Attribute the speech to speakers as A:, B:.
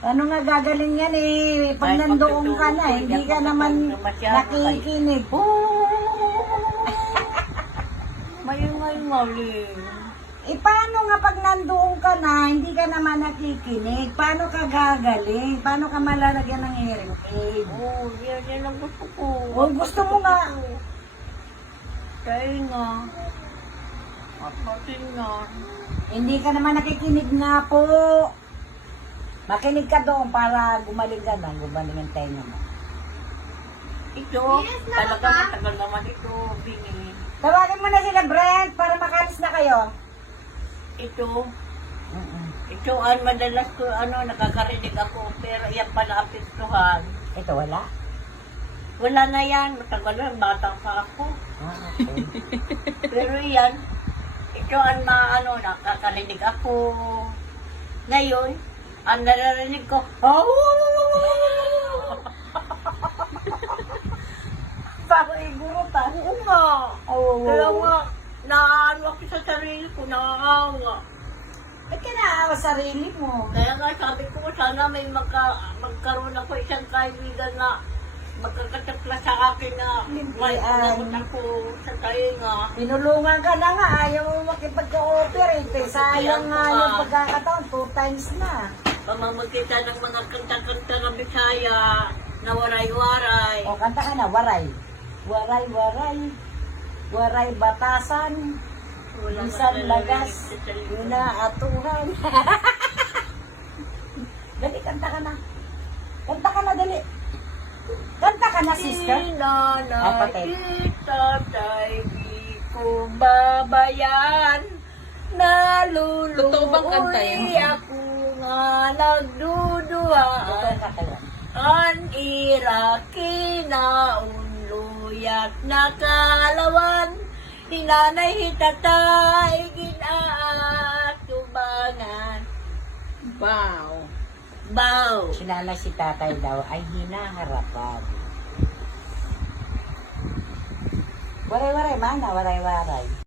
A: Ano nga gagaling yan eh, pag nandoon ka na, hindi ka naman nakikinig.
B: Mayungay maling.
A: Eh paano nga pag nandoon ka na, hindi ka naman nakikinig? Paano ka gagaling? Paano ka malalagyan ng hearing aid?
B: Oo, yan yan ang gusto ko.
A: O gusto mo nga,
B: Kaya nga. At matin nga.
A: hindi ka naman nakikinig nga po. Makinig ka doon para gumaling ka na, gumaling ang tenga mo.
B: Ito, talaga matagal naman ito, binili.
A: Tawagin mo na sila, Brent, para makalis na kayo.
B: Ito, ito ang madalas ko, ano, nakakarinig ako, pero yan pala apektuhan.
A: Ito, wala.
B: Wala na yan, matagal na, bata pa ako.
A: Ah, okay.
B: Pero yan, ito ang maano, nakakarinig ako. Ngayon, ang naririnig ko, oh! Baka igurutan. Oo nga.
A: Oo.
B: Kaya nga, naano ako sa sarili ko, nakakawa.
A: Ba't ka naawa sarili mo?
B: Kaya nga sabi ko, sana may magka, magkaroon ako isang kaibigan na magkakatakla sa akin na may
A: Ay.
B: panagot ako sa tainga.
A: Pinulungan ka na nga, ayaw mo makipag-cooperate. eh. Sayang nga yung pagkakataon, two times na.
B: Pamamagkita ng mga kanta-kanta ng Bisaya na waray-waray.
A: O, kanta ka na, waray. Waray, waray. Batasan. Minsan lagas.
B: narinig sa sarili.
A: Yun na atuhan. dali, kanta ka na. Kanta ka na, dali. Kanta ka na, sister.
B: Si nanay,
A: Kapatid.
B: itatay, di ko babayan.
C: Yun?
B: ako
A: Totoo
B: nagduduaan. An iraki na unluyat na kalawan. Hinanay hitatay ginaatubangan.
C: Wow.
B: Bow.
A: Sinanay si tatay daw ay hinaharapan. Waray-waray, mana, waray-waray.